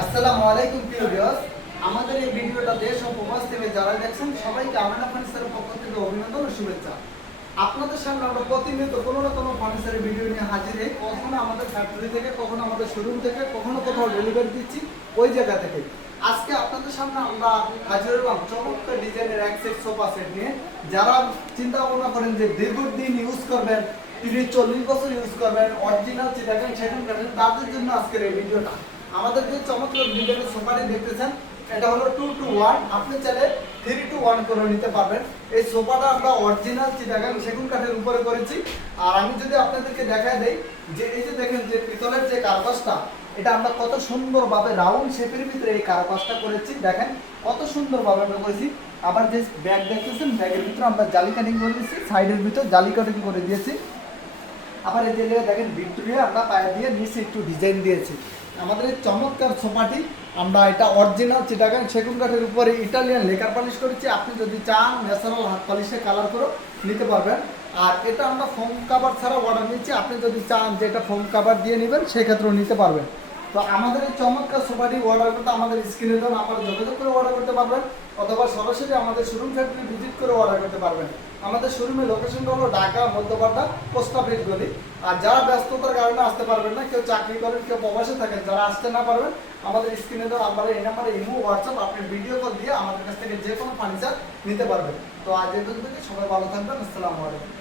আসসালামু আলাইকুম প্রিয় ভিউয়ার্স, আমাদের এই ভিডিওটা দেশ ও প্রবাস থেকে যারা দেখছেন সবাইকে আমেনা ফার্নিচারের পক্ষ থেকে অভিনন্দন ও শুভেচ্ছা। আপনাদের সামনে আমরা প্রতিনিয়ত কোনো না কোনো ফার্নিচারের ভিডিও নিয়ে হাজির হই। কখনো আমাদের ফ্যাক্টরি থেকে, কখনো আমাদের শোরুম থেকে, কখনো কোথাও ডেলিভারি দিচ্ছি ওই জায়গা থেকে। আজকে আপনাদের সামনে আমরা হাজির হলাম চমৎকার ডিজাইনের এক সেট সোফা সেট নিয়ে। যারা চিন্তা ভাবনা করেন যে দীর্ঘদিন ইউজ করবেন, 30-40 বছর ইউজ করবেন, অরিজিনাল চিটাগাং সেগুন কাঠের, তাদের জন্য আজকের এই ভিডিওটা। আমাদের যে চমৎকার ডিজাইনের সোফাটি দেখতেছেন এটা হলো 2-to-1, আপনি চাইলে 3-to-1 করে নিতে পারবেন। এই সোফাটা আমরা অরিজিনাল চিটাগাং সেগুন কাঠের উপরে করেছি। আর আমি যদি আপনাদেরকে দেখায় দেই যে এই যে দেখেন যে পিতলের যে কারুকাজটা, এটা আমরা কত সুন্দরভাবে রাউন্ড শেপের ভিতরে এই কারুকাজটা করেছি। দেখেন কত সুন্দরভাবে আমরা করেছি। আবার যে ব্যাগ দেখতেছেন, ব্যাগের ভিতরে আমরা জালি কাটিং করে দিয়েছি, সাইডের ভিতরে জালি কাটিং করে দিয়েছি। আবার এই যে দেখেন ভিক্টোরিয়া আমরা পায়ে দিয়ে নিচে একটু ডিজাইন দিয়েছি। আমাদের এই চমৎকার সোফাটি আমরা এটা অরিজিনাল চিটাগাং সেগুন কাঠের উপরে ইটালিয়ান লেকার পলিশ করেছি। আপনি যদি চান ন্যাচারাল হাত পলিশে কালার করে নিতে পারবেন। আর এটা আমরা ফোম কাভার ছাড়া অর্ডার নিচ্ছি, আপনি যদি চান যে এটা ফোম কাভার দিয়ে নেবেন সেক্ষেত্রেও নিতে পারবেন। তো আমাদের এই চমৎকার সোফাটি অর্ডার করতে আমাদের স্ক্রিনে দেন আপনারা যোগাযোগ করে অর্ডার করতে পারবেন, অথবা সরাসরি আমাদের শোরুম ফ্যাক্টরি ভিজিট করে অর্ডার করতে পারবেন। আমাদের শোরুমের লোকেশনটা হলো ঢাকা মধ্যপাড়া পোস্ট অফিস গলি। আর যারা ব্যস্ততার কারণে আসতে পারবেন না, কেউ চাকরি করেন, কেউ প্রবাসে থাকেন, যারা আসতে না পারবেন, আমাদের স্ক্রিনে দেওয়া নাম্বারে এই নাম্বারে ইমো হোয়াটসঅ্যাপ আপনি ভিডিও কল দিয়ে আমাদের কাছ থেকে যে কোনো ফার্নিচার নিতে পারবেন। তো আজ এই পর্যন্ত, সবাই ভালো থাকবেন। আসসালামু আলাইকুম।